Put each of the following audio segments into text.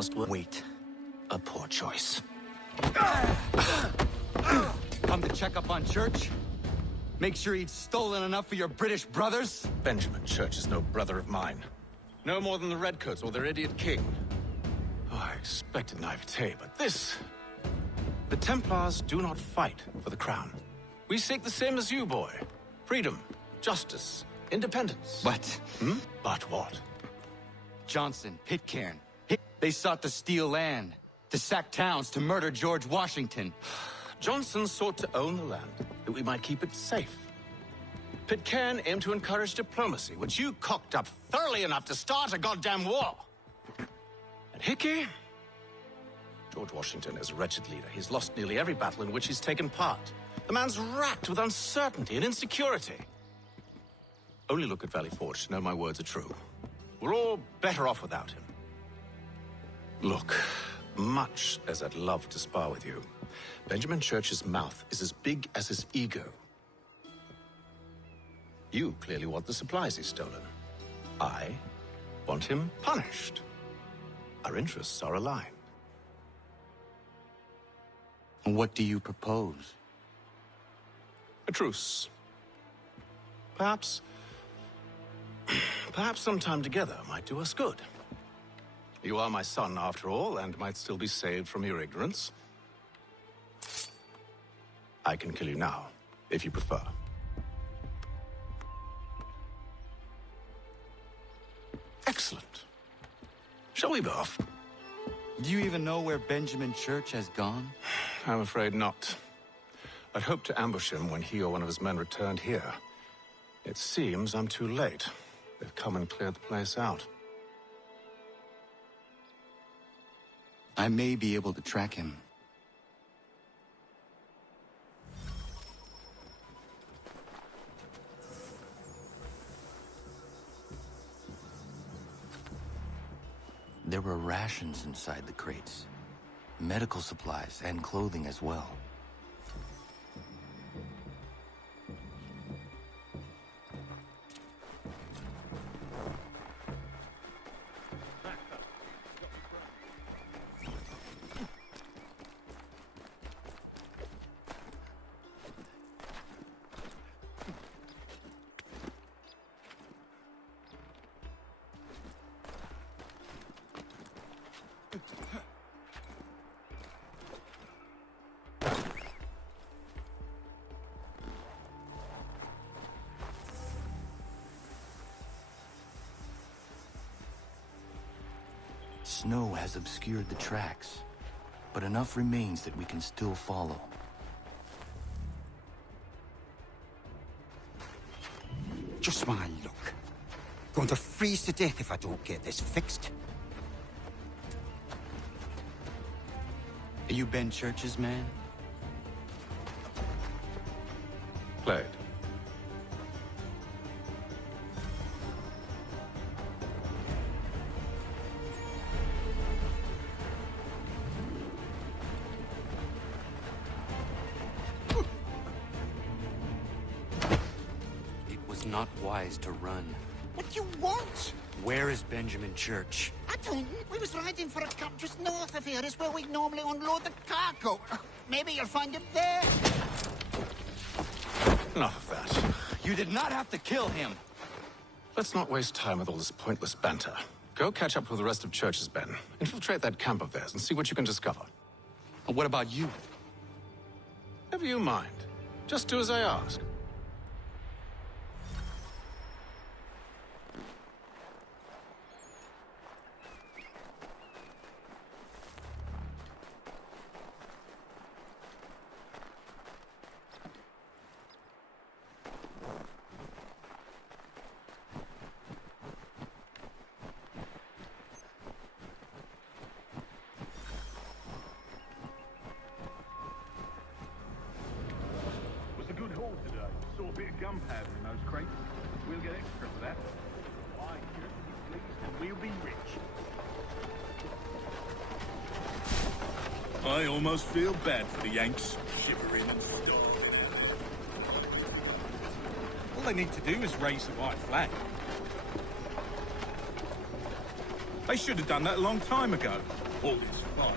last word. Wait. A poor choice. Come to check up on Church? Make sure he'd stolen enough for your British brothers? Benjamin Church is no brother of mine. No more than the Redcoats or their idiot king. Oh, I expected naivete, but this... The Templars do not fight for the crown. We seek the same as you, boy. Freedom, justice, independence. But... But what? Johnson, Pitcairn, they sought to steal land, to sack towns, to murder George Washington. Johnson sought to own the land, that we might keep it safe. Pitcairn aimed to encourage diplomacy, which you cocked up thoroughly enough to start a goddamn war. And Hickey? George Washington is a wretched leader. He's lost nearly every battle in which he's taken part. The man's racked with uncertainty and insecurity. Only look at Valley Forge to know my words are true. We're all better off without him. Look, much as I'd love to spar with you, Benjamin Church's mouth is as big as his ego. You clearly want the supplies he's stolen. I want him punished. Our interests are aligned. What do you propose? A truce. Perhaps some time together might do us good. You are my son, after all, and might still be saved from your ignorance. I can kill you now, if you prefer. Excellent. Shall we be off? Do you even know where Benjamin Church has gone? I'm afraid not. I'd hoped to ambush him when he or one of his men returned here. It seems I'm too late. They've come and cleared the place out. I may be able to track him. There were rations inside the crates, medical supplies and clothing as well. Snow has obscured the tracks, but enough remains that we can still follow. Just my luck. Going to freeze to death if I don't get this fixed. Are you Ben Church's man? Played. Not wise to run. What do you want? Where is Benjamin Church? I don't. We was riding for a camp just north of here. Is where we normally unload the cargo. Maybe you'll find him there. Enough of that. You did not have to kill him. Let's not waste time with all this pointless banter. Go catch up with the rest of Church's men. Infiltrate that camp of theirs and see what you can discover. And what about you? Never you mind. Just do as I ask. Saw a bit of gunpowder in those crates. We'll get extra for that. Why, just be pleased and we'll be rich. I almost feel bad for the Yanks, shivering and starving. All they need to do is raise the white flag. They should have done that a long time ago. all this fight.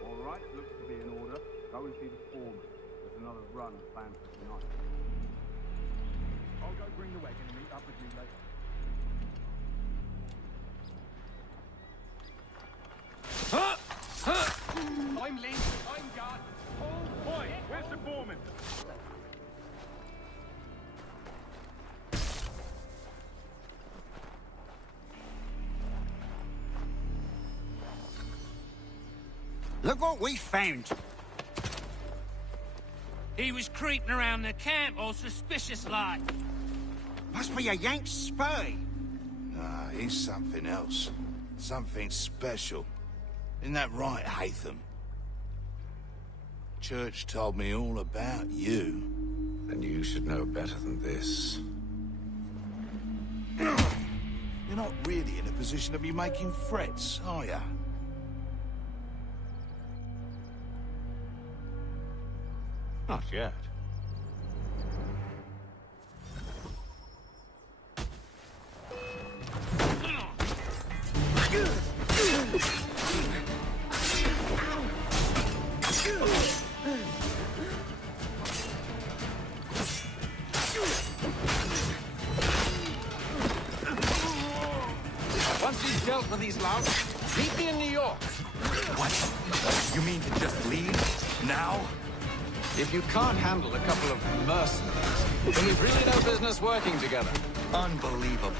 All right, looks to be in order. Go and see the foreman. There's another run planned for tonight. I'll go bring the wagon and meet up with you later. I'm Lee. I'm guard. Oh, boy, where's the foreman? Look what we found. He was creeping around the camp all suspicious like. Must be a Yank spy. Nah, he's something else. Something special. Isn't that right, Haytham? Church told me all about you. Then you should know better than this. You're not really in a position to be making threats, are you? Not yet. Once you've dealt with these louts, meet me in New York. What? You mean to just leave? Now? If you can't handle a couple of mercenaries, then we've really no business working together. Unbelievable.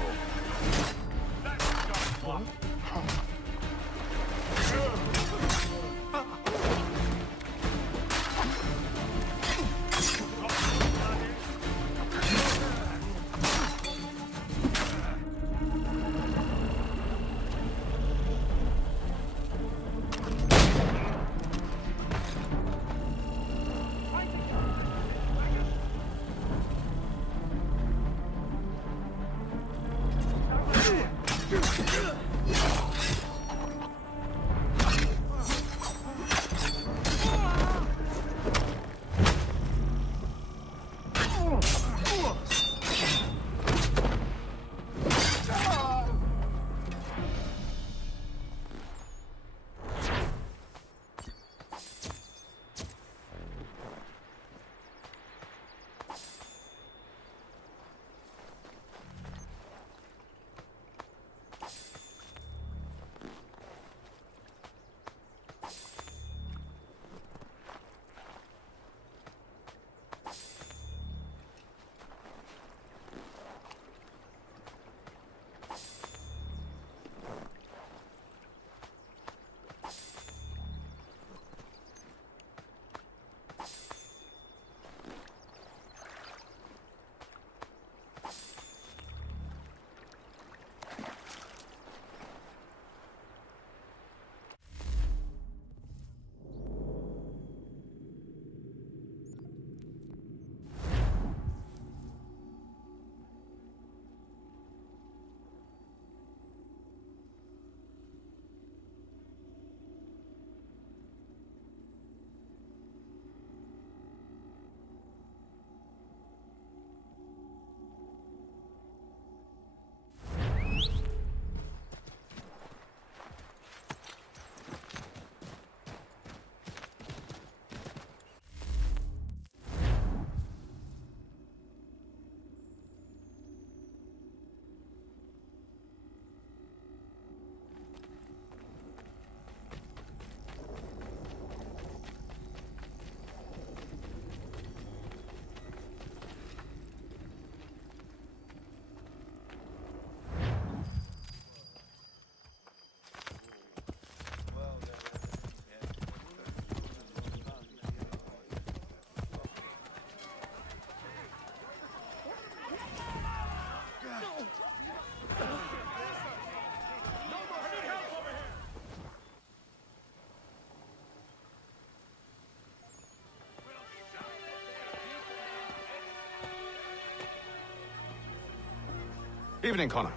Evening, Connor.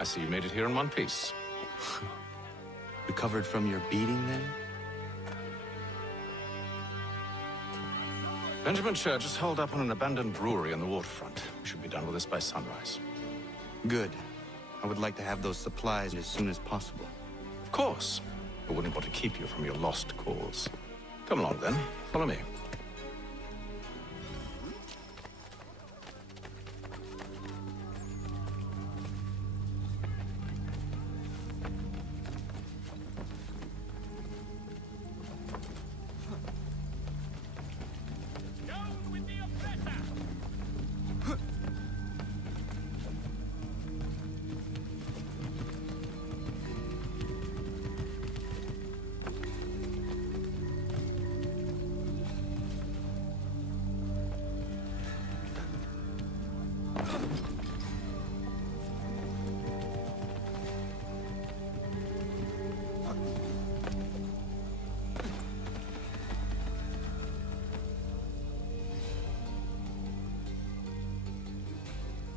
I see you made it here in one piece. Recovered from your beating, then? Benjamin Church is holed up on an abandoned brewery on the waterfront. We should be done with this by sunrise. Good. I would like to have those supplies as soon as possible. Of course. I wouldn't want to keep you from your lost cause. Come along, then. Follow me.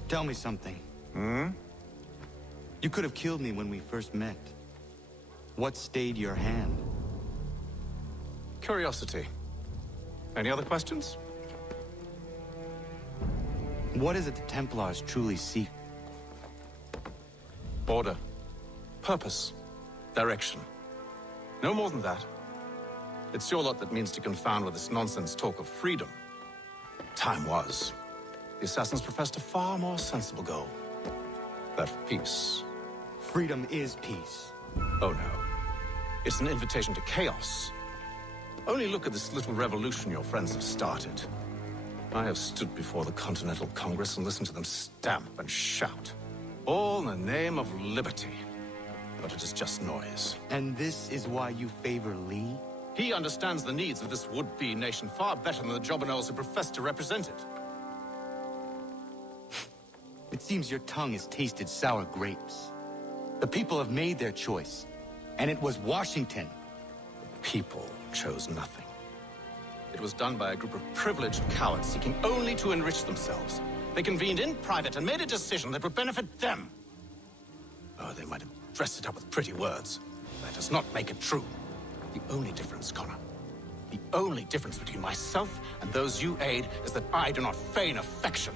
Tell me something. You could have killed me when we first met. What stayed your hand? Curiosity. Any other questions? What is it the Templars truly seek? Order. Purpose. Direction. No more than that. It's your lot that means to confound with this nonsense talk of freedom. Time was. The assassins professed a far more sensible goal. That of peace. Freedom is peace. Oh no. It's an invitation to chaos. Only look at this little revolution your friends have started. I have stood before the Continental Congress and listened to them stamp and shout. All in the name of liberty. But it is just noise. And this is why you favor Lee? He understands the needs of this would-be nation far better than the jobberknolls who profess to represent it. It seems your tongue has tasted sour grapes. The people have made their choice, and it was Washington. The people chose nothing. It was done by a group of privileged cowards seeking only to enrich themselves. They convened in private and made a decision that would benefit them. Oh, they might have dressed it up with pretty words. That does not make it true. The only difference, Connor, the only difference between myself and those you aid is that I do not feign affection.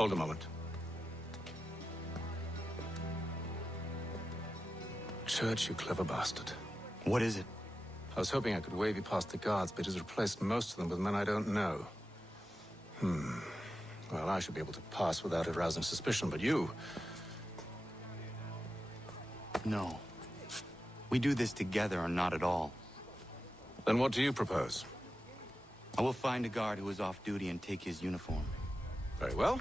Hold a moment. Church, you clever bastard. What is it? I was hoping I could wave you past the guards, but he's replaced most of them with men I don't know. Well, I should be able to pass without arousing suspicion, but you... No. We do this together or not at all. Then what do you propose? I will find a guard who is off duty and take his uniform. Very well.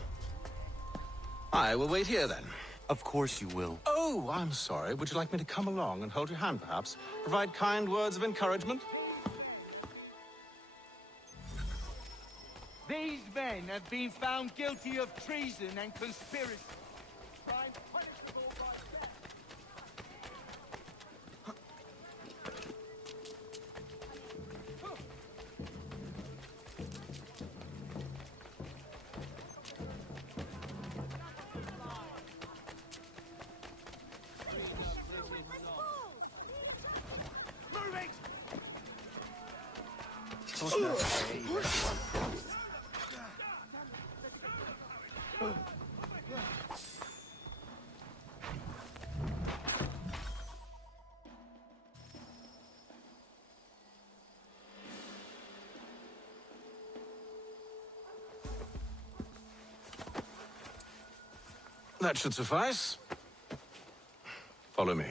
I will wait here, then. Of course you will. Oh, I'm sorry. Would you like me to come along and hold your hand, perhaps? Provide kind words of encouragement? These men have been found guilty of treason and conspiracy. Crimes punishable by death. That should suffice. Follow me.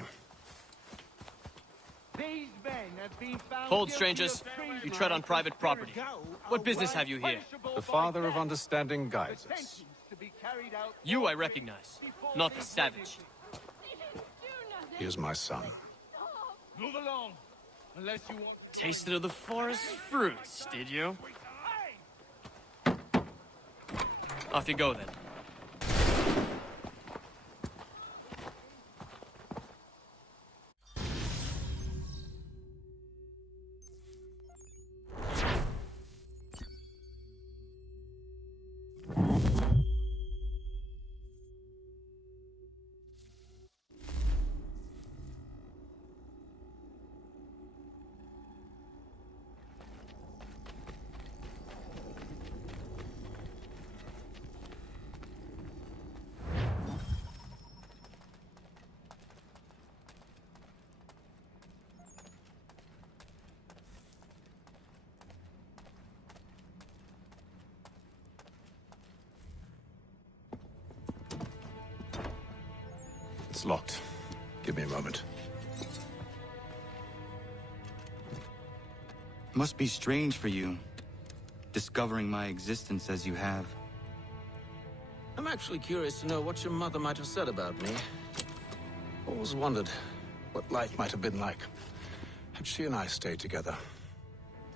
These men have been found Hold, guilty strangers. of treason You tread on and private property. What business have you here? The Father of Understanding guides us. You I recognize, not the savage. He is my son. Move along, unless you want. Tasted of the forest fruits, did you? Off you go, then. It's locked. Give me a moment. Must be strange for you, discovering my existence as you have. I'm actually curious to know what your mother might have said about me. Always wondered what life might have been like had she and I stayed together.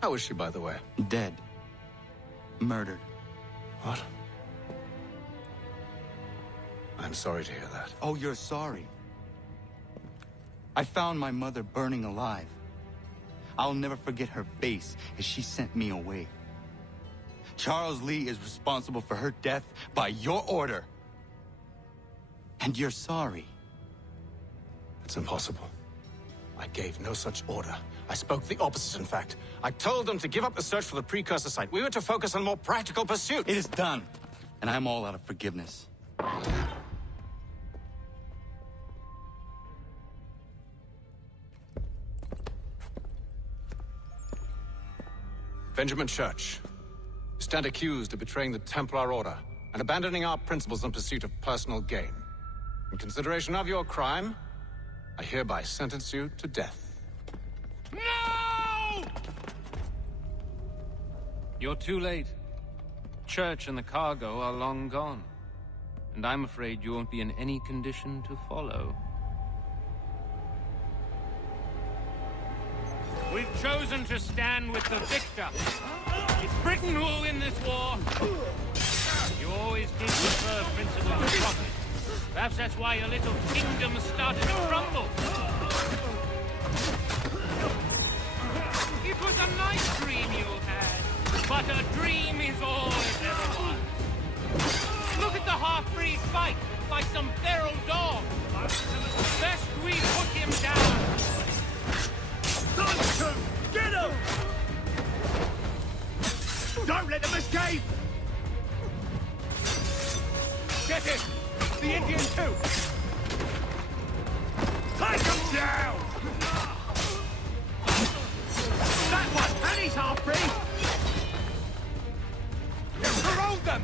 How is she, by the way? Dead. Murdered. What? I'm sorry to hear that. Oh, you're sorry. I found my mother burning alive. I'll never forget her face as she sent me away. Charles Lee is responsible for her death by your order. And you're sorry. It's impossible. I gave no such order. I spoke the opposite, in fact. I told them to give up the search for the precursor site. We were to focus on more practical pursuits. It is done, and I'm all out of forgiveness. Benjamin Church, you stand accused of betraying the Templar Order and abandoning our principles in pursuit of personal gain. In consideration of your crime, I hereby sentence you to death. No! You're too late. Church and the cargo are long gone. And I'm afraid you won't be in any condition to follow. We've chosen to stand with the victor. It's Britain who will win this war. You always did prefer principle to profit. Perhaps that's why your little kingdom started to crumble. It was a nice dream you had, but a dream is all it ever was. Look at the half-breed fight like some feral dog. Best we put him down. Get him! Don't let them escape! Get him! The Indian too! Take him down! That one! And he's half-breed! Corrode them!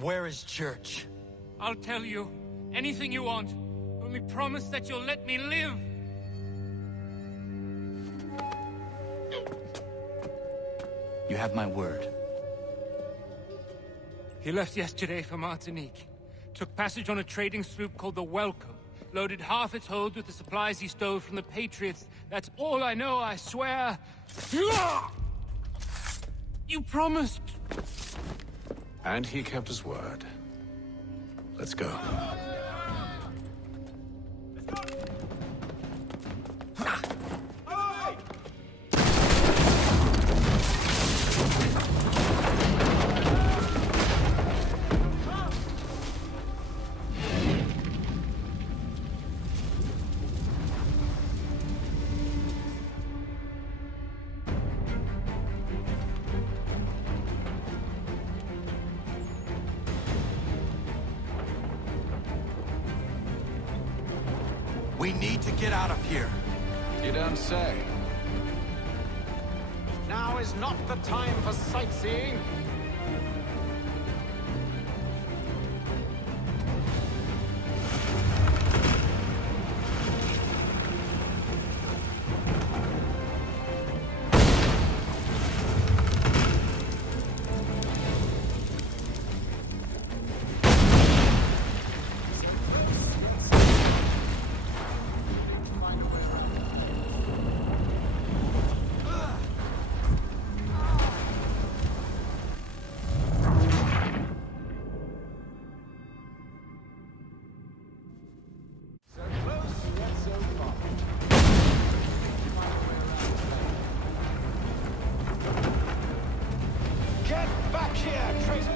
Where is Church? I'll tell you anything you want. Only promise that you'll let me live. You have my word. He left yesterday for Martinique. Took passage on a trading sloop called the Welcome. Loaded half its hold with the supplies he stole from the Patriots. That's all I know, I swear. You promised. And he kept his word. Let's go. We need to get out of here. You don't say. Now is not the time for sightseeing. Get back here, traitors!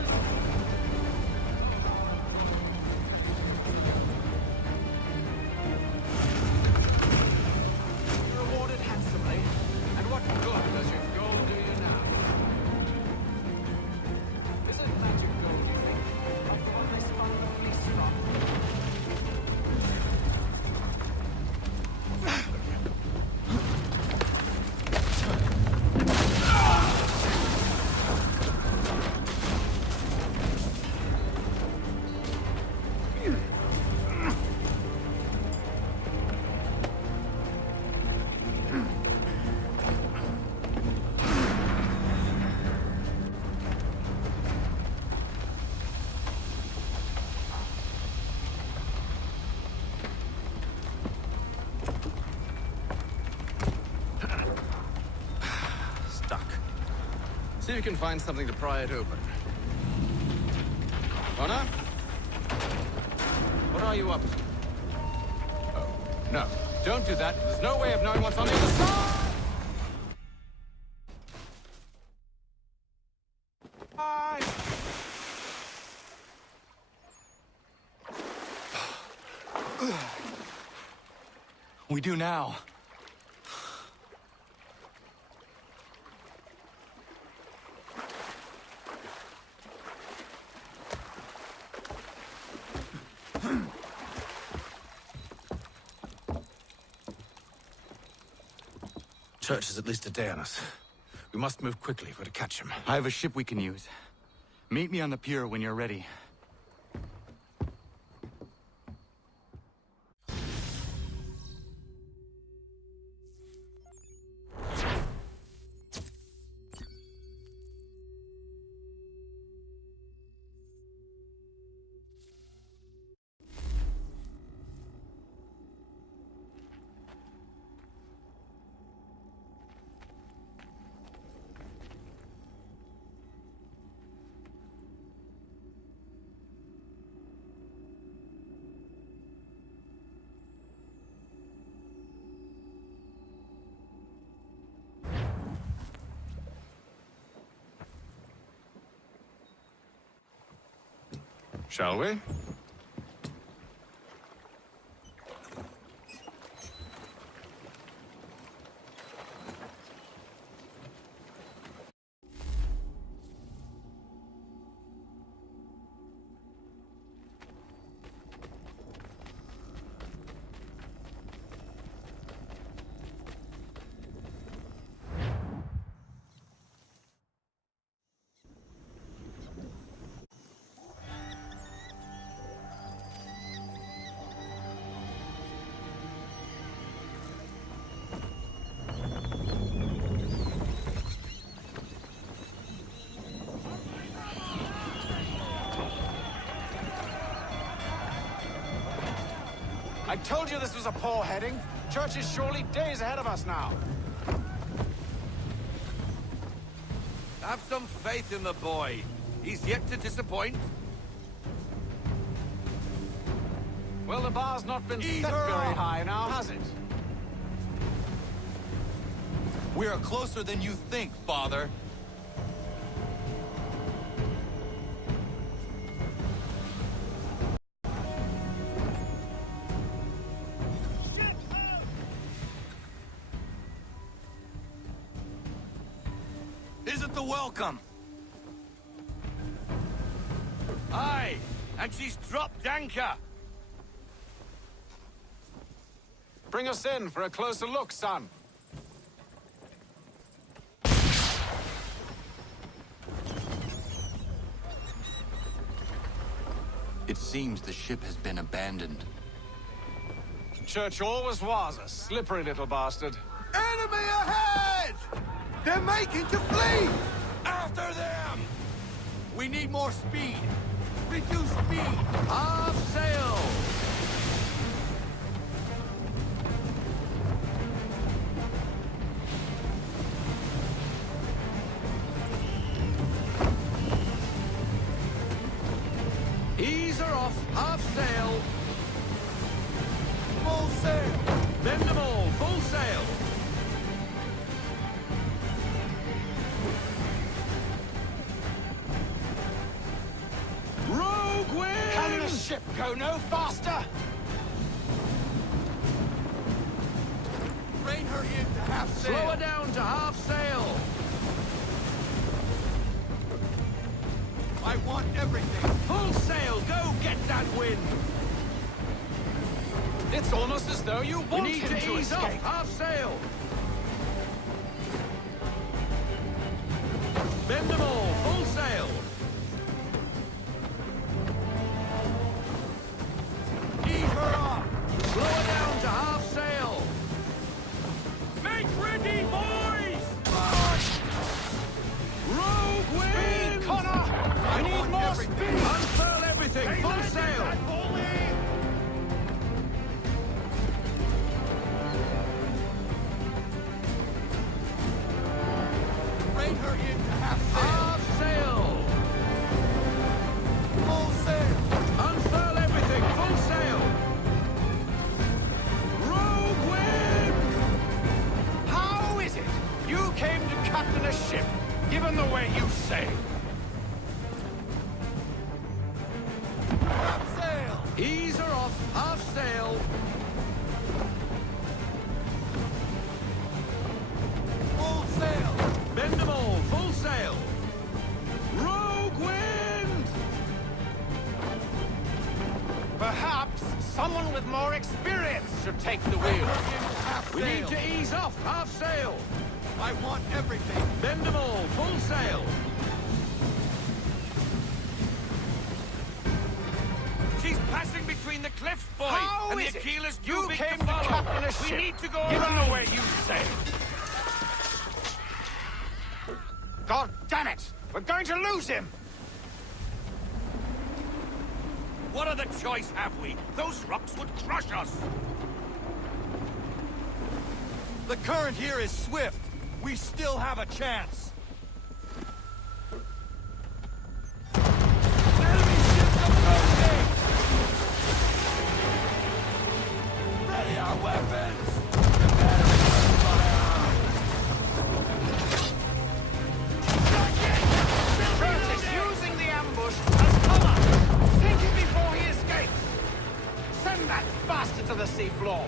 Rewarded handsomely. And what good does your gold do you now? Is it magic gold, you think? Like the one they spun the police from? Stuck. See if you can find something to pry it open. Connor? What are you up to? Oh, no. Don't do that. There's no way of knowing what's on the other side! We do now. Church is at least a day on us. We must move quickly if we're to catch him. I have a ship we can use. Meet me on the pier when you're ready. Shall we? I told you this was a poor heading. Church is surely days ahead of us now. Have some faith in the boy. He's yet to disappoint. Well, the bar's not been Ease set her very up. high now, has it? We are closer than you think, Father. Isn't the welcome? Aye, and she's dropped anchor. Bring us in for a closer look, son. It seems the ship has been abandoned. Church always was a slippery little bastard. Enemy ahead! They're making to flee! After them! We need more speed. Reduce speed. Half sail! Ease her off. Half sail. Full sail. Bend them all. Full sail. Rogue wind! Can the ship go no faster? Rein her in to half sail. Slow her down to half sail. I want everything. Full sail, go get that wind. It's almost as though you We want need him to ease escape. off, half sail. Bend them all, full sail. Ease her up. Slow her down to half sail. Make ready, boys! Rogue wind! Connor! I need more speed! Unfurl everything, full sail. Rein her in to half sail. Half sail. Full sail. Unfurl everything, full sail. Rogue wind! How is it you came to captain a ship, given the way you sail? Half sail. Ease her off, half sail. Full sail. Bend them all, full sail. Rogue wind! Perhaps someone with more experience should take the wheel. Half We sail. need to ease off, half sail. I want everything. Bend them all, full sail. She's passing between the cliffs, boy. How and is the it Aquilus you too big came to to follow. captain a We ship, need to go given around. the way you sail? God damn it! We're going to lose him! What other choice have we? Those rocks would crush us. The current here is swift. We still have a chance. Enemy ships approaching! Ready our weapons! Curtis using the ambush as cover! Thinking before he escapes! Send that bastard to the seafloor!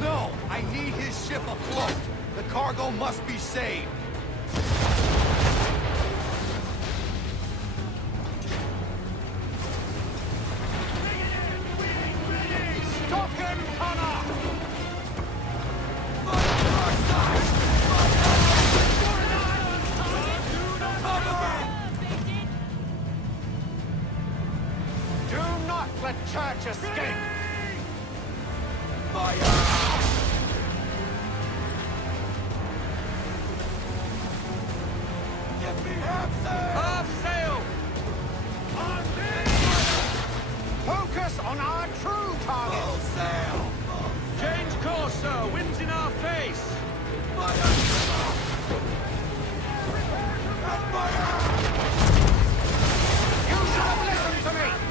No! I need his ship afloat! The cargo must be saved! Stop him, Connor! Do not let Church escape! Half sail. Focus on our true target! Change course, sir. Wind's in our face. You should have listened to me!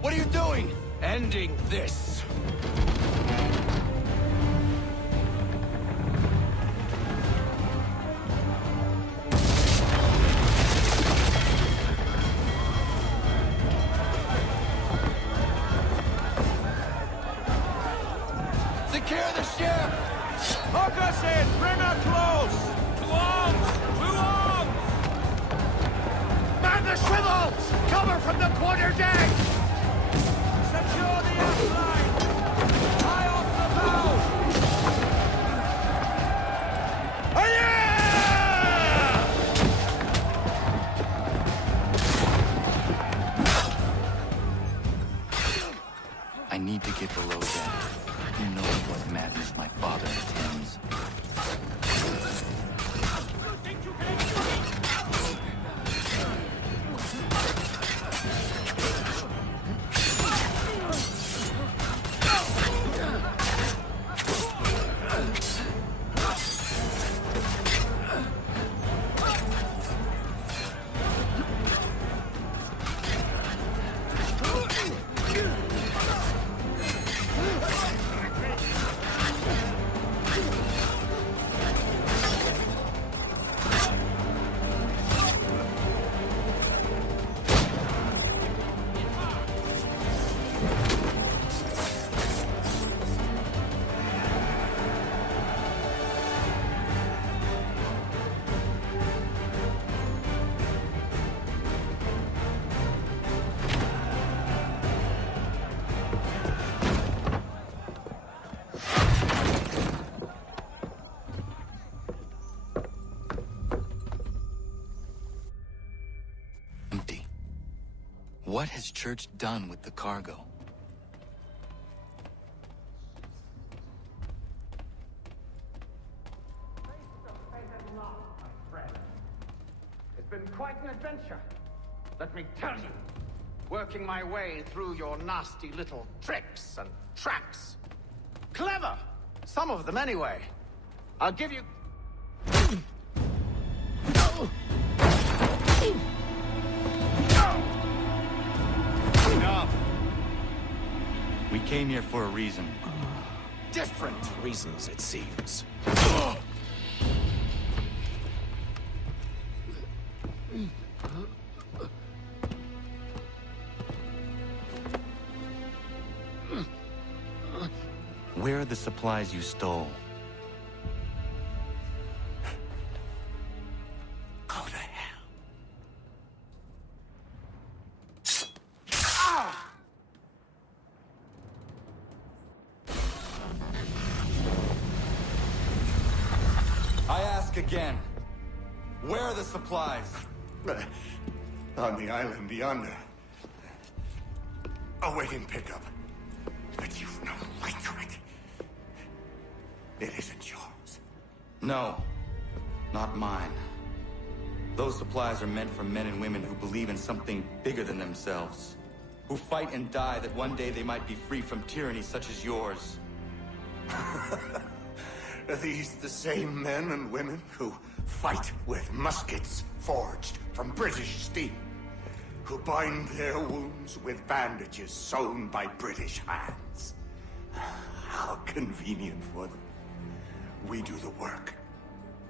What are you doing? Ending this. Secure the ship! Hook us in! Bring her close! To arms! To arms! Man the swivels! Cover from the quarterdeck! Secure the aft line! High off the bow! I need to get below deck. Who knows what madness my father intends? Empty. What has Church done with the cargo? It's been quite an adventure, let me tell you. Working my way through your nasty little tricks and traps. Clever! Some of them, anyway. I'll give you... Enough! We came here for a reason. different reasons, it seems. Where are the supplies you stole? Go to hell. I ask again. Where are the supplies? On the island yonder. Awaiting pickup. But you've no right to it. It isn't yours. No, not mine. Those supplies are meant for men and women who believe in something bigger than themselves. Who fight and die that one day they might be free from tyranny such as yours. Are these the same men and women who fight with muskets forged from British steel? Who bind their wounds with bandages sewn by British hands? How convenient for them. We do the work.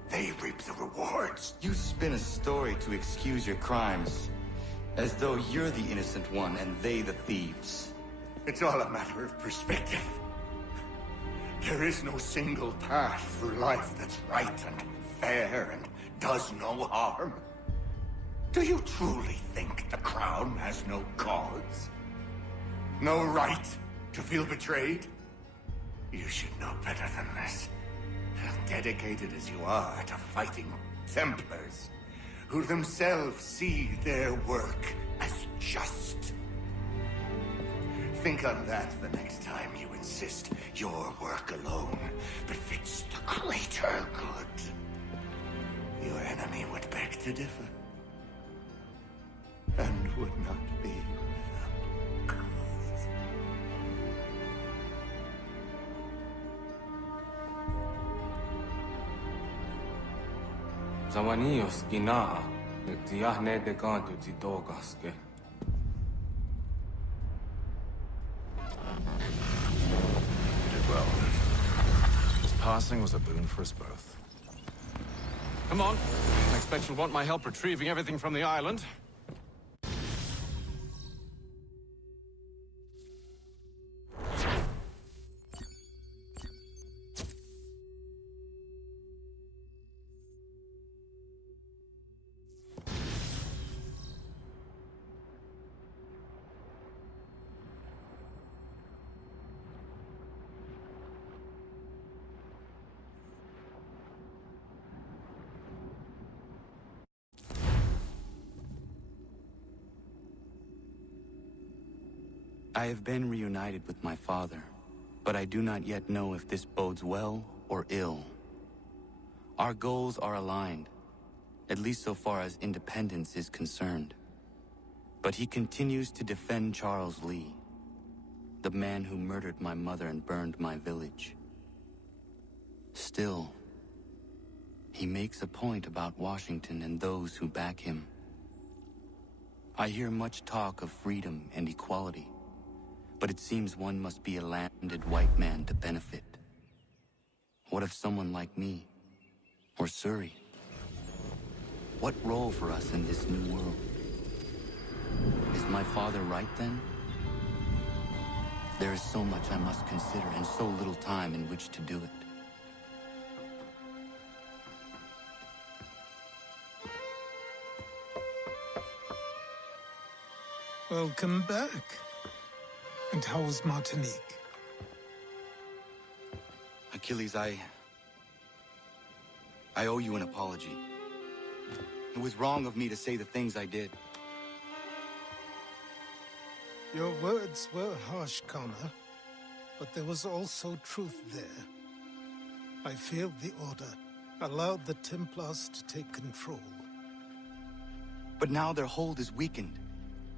They reap the rewards. You spin a story to excuse your crimes. As though you're the innocent one and they the thieves. It's all a matter of perspective. There is no single path through life that's right and fair and does no harm. Do you truly think the Crown has no cause? No right to feel betrayed? You should know better than this. Dedicated as you are to fighting Templars, who themselves see their work as just. Think on that the next time you insist your work alone befits the greater good. Your enemy would beg to differ, and would not be without cause. Zawanios gina, nagtiyah ne de ganto ti dogaske. passing was a boon for us both. Come on. I expect you'll want my help retrieving everything from the island. I have been reunited with my father, but I do not yet know if this bodes well or ill. Our goals are aligned, at least so far as independence is concerned. But he continues to defend Charles Lee, the man who murdered my mother and burned my village. Still, he makes a point about Washington and those who back him. I hear much talk of freedom and equality, but it seems one must be a landed white man to benefit. What of someone like me, or Surrey? What role for us in this new world? Is my father right then? There is so much I must consider and so little time in which to do it. Welcome back. And how was Martinique? Achilles, I owe you an apology. It was wrong of me to say the things I did. Your words were harsh, Connor, but there was also truth there. I failed the Order, allowed the Templars to take control. But now their hold is weakened,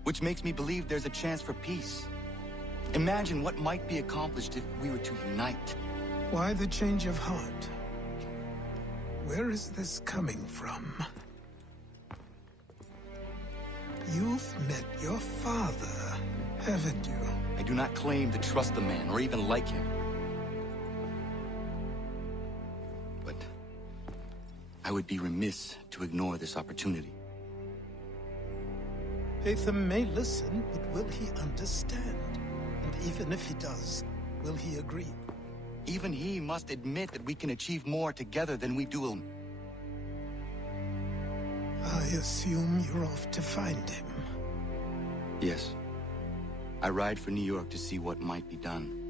which makes me believe there's a chance for peace. Imagine what might be accomplished if we were to unite. Why the change of heart? Where is this coming from? You've met your father, haven't you? I do not claim to trust the man or even like him. But I would be remiss to ignore this opportunity. Hatham may listen, but will he understand? And even if he does, will he agree? Even he must admit that we can achieve more together than we do alone. I assume you're off to find him. Yes. I ride for New York to see what might be done.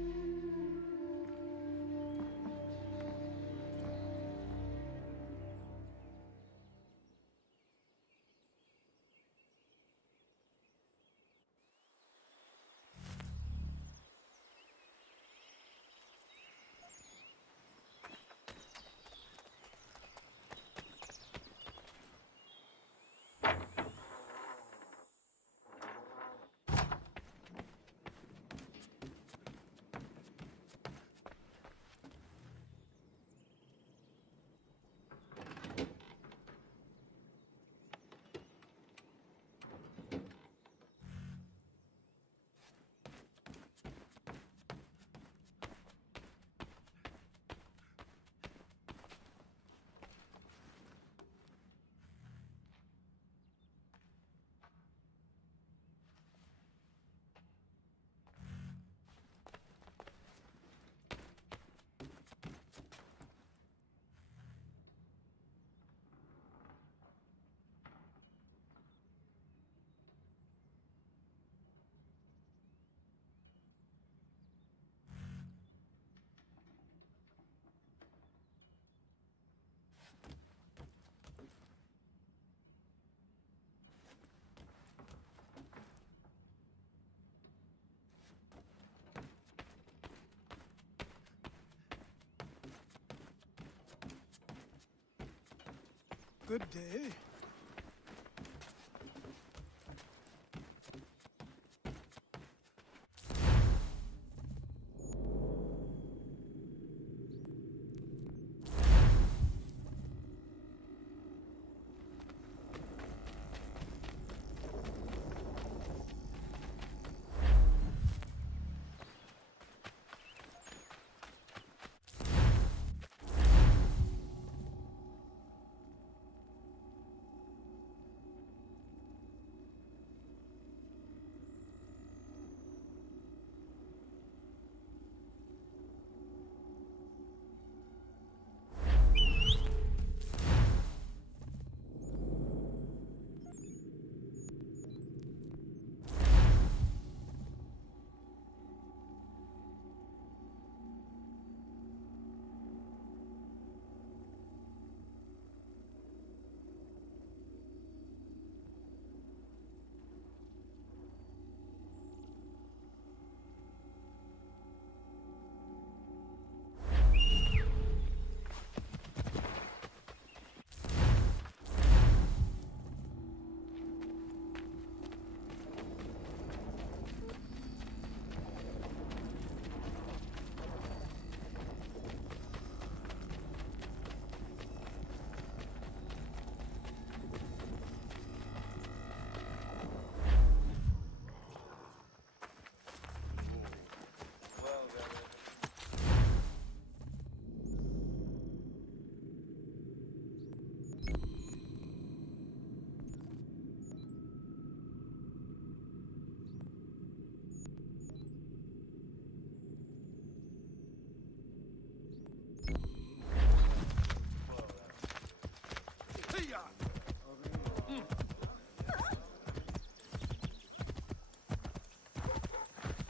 Good day.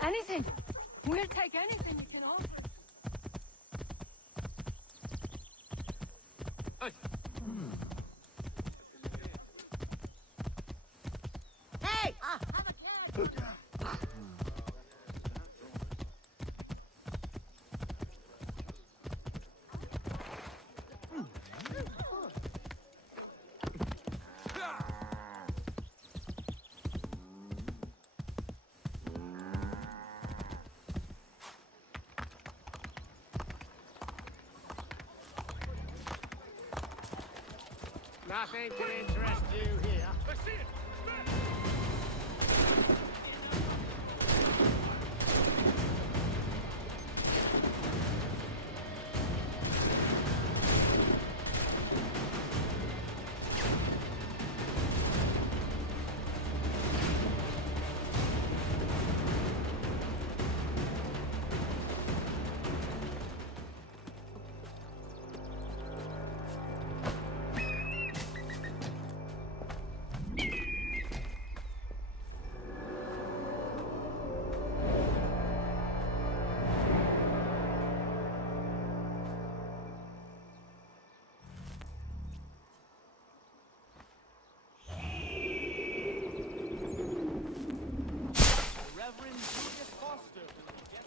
Anything. We'll take anything you can offer. Hey! Nothing can interest you here. Let's see it! Reverend Julius Foster will get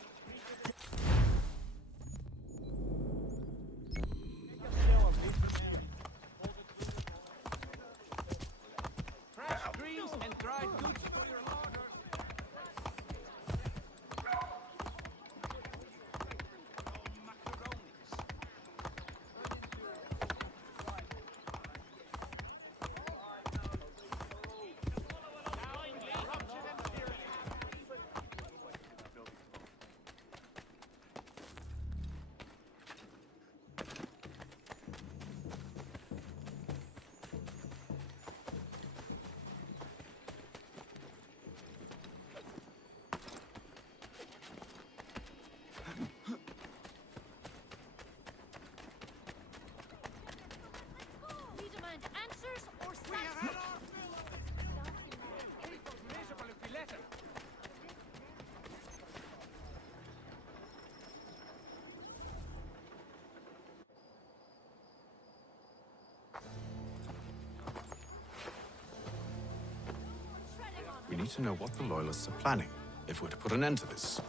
fresh greens and dried goods for your larder. We demand answers or silence. Miserable if we let him. We need to know what the Loyalists are planning, if we're to put an end to this.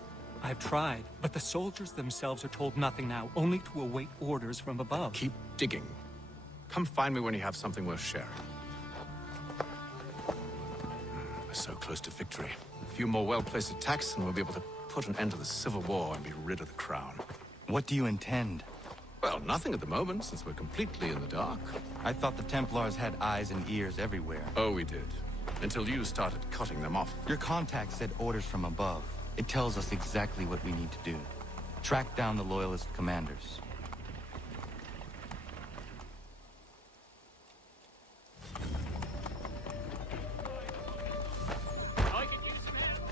I've tried, but the soldiers themselves are told nothing now, only to await orders from above. Keep digging. Come find me when you have something worth sharing. We're so close to victory. A few more well-placed attacks and we'll be able to put an end to the Civil War and be rid of the crown. What do you intend? Well, nothing at the moment, since we're completely in the dark. I thought the Templars had eyes and ears everywhere. Oh, we did. Until you started cutting them off. Your contact said orders from above. It tells us exactly what we need to do. Track down the Loyalist commanders. I could use some help.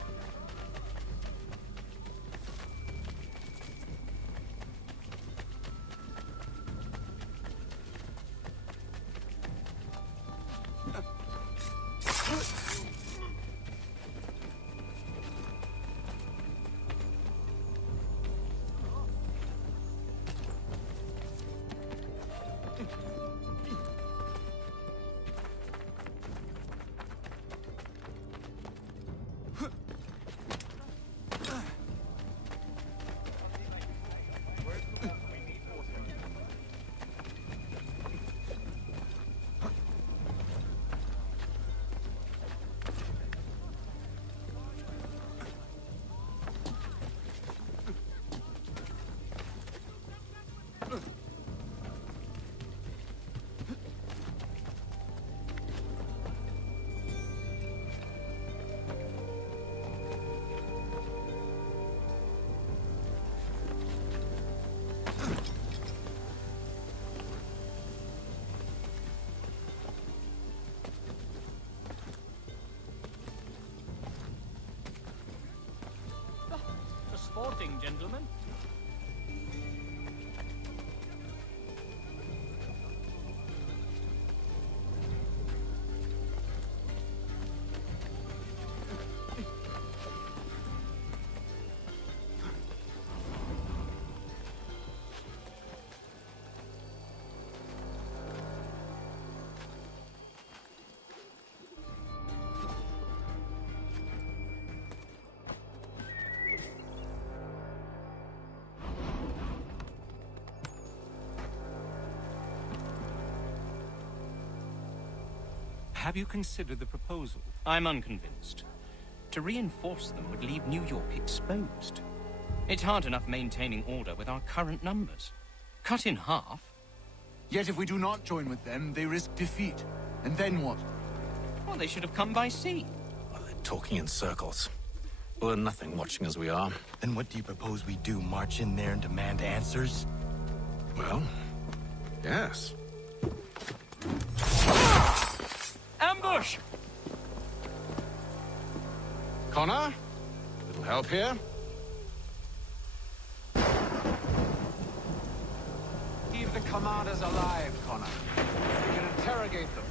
A sporting gentleman. Have you considered the proposal? I'm unconvinced. To reinforce them would leave New York exposed. It's hard enough maintaining order with our current numbers. Cut in half. Yet if we do not join with them, they risk defeat. And then what? Well, they should have come by sea. Well, they're talking in circles. We'll learn nothing watching as we are. Then what do you propose we do? March in there and demand answers? Well, yes. Ambush! Connor? Little help here? Keep the commanders alive, Connor. We can interrogate them.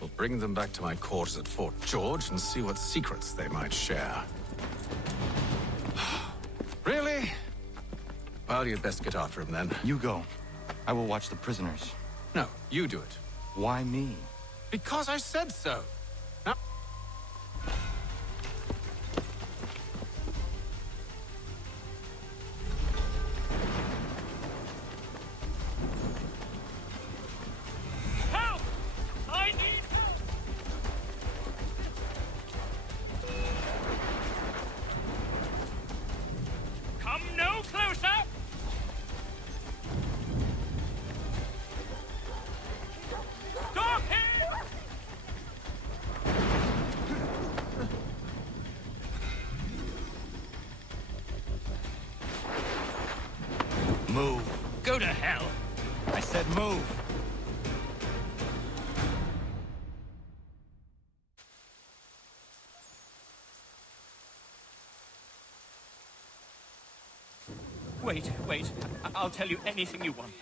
We'll bring them back to my quarters at Fort George and see what secrets they might share. Really? Well, you'd best get after him then. You go. I will watch the prisoners. No, you do it. Why me? Because I said so. Now, Help! I need help! Come no closer! Stop him! Move. Go to hell! I said move. Wait. I'll tell you anything you want.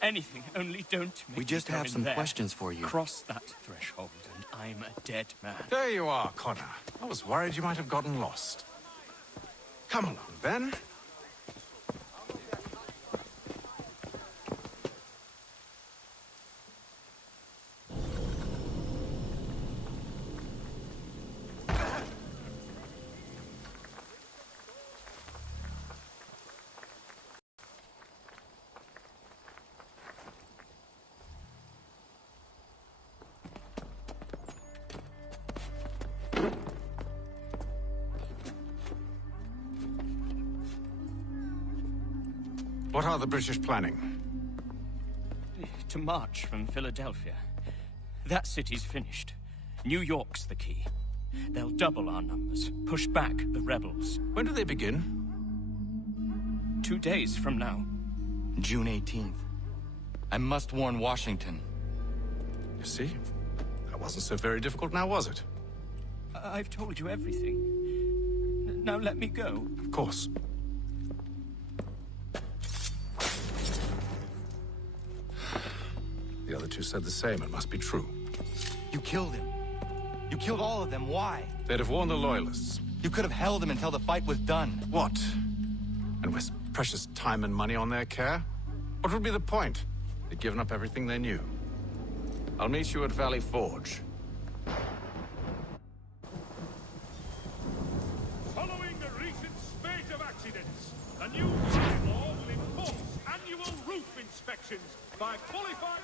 Anything, only don't make We just me go have in some there. questions for you. Cross that threshold, and I'm a dead man. there you are, Connor. I was worried you might have gotten lost. Come along, then. What are the British planning? To march from Philadelphia. That city's finished. New York's the key. They'll double our numbers, push back the rebels. When do they begin? 2 days from now. June 18th. I must warn Washington. You see? That wasn't so very difficult now, was it? I've told you everything. Now let me go. Of course. The The other two said the same. It must be true. You killed him. You killed all of them. Why? They'd have warned the Loyalists. You could have held him until the fight was done. What? And waste precious time and money on their care? What would be the point? They'd given up everything they knew. I'll meet you at Valley Forge. Following the recent spate of accidents, a new bylaw will enforce annual roof inspections by qualified...